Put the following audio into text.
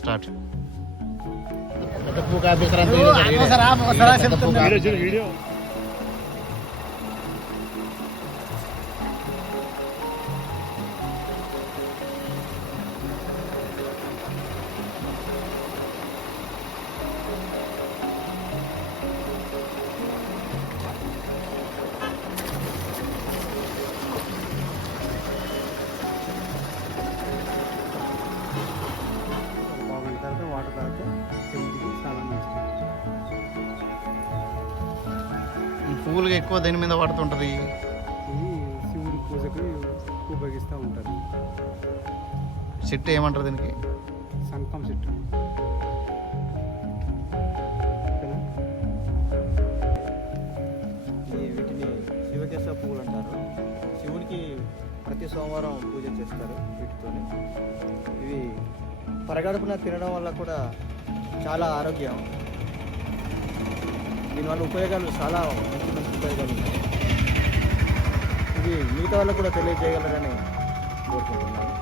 Start. Video బాగుంటుంది. తర్వాత water తాగితే హెల్త్కి చాలా మంచిది. ఈ పువ్వులుగా ఎక్కువ దేని మీద వాడుతుంటది? ఇది శివుడి పూజకి ఉపయోగిస్తూ ఉంటారు. చెట్టు ఏమంటారు దీనికి? సంకం చెట్టు. ఓకేనా? వీటిని శివకేశవ పువ్వులు అంటారు. శివుడికి ప్రతి సోమవారం పూజ చేస్తారు వీటితో. ఇవి పరగడుపున తినడం వల్ల కూడా చాలా ఆరోగ్యం. దీనివల్ల ఉపయోగాలు చాలా మంచి మంచి ఉపయోగాలు ఉన్నాయి. ఇవి మిగతా వాళ్ళకు కూడా తెలియజేయగలరని కోరుకుంటున్నాను.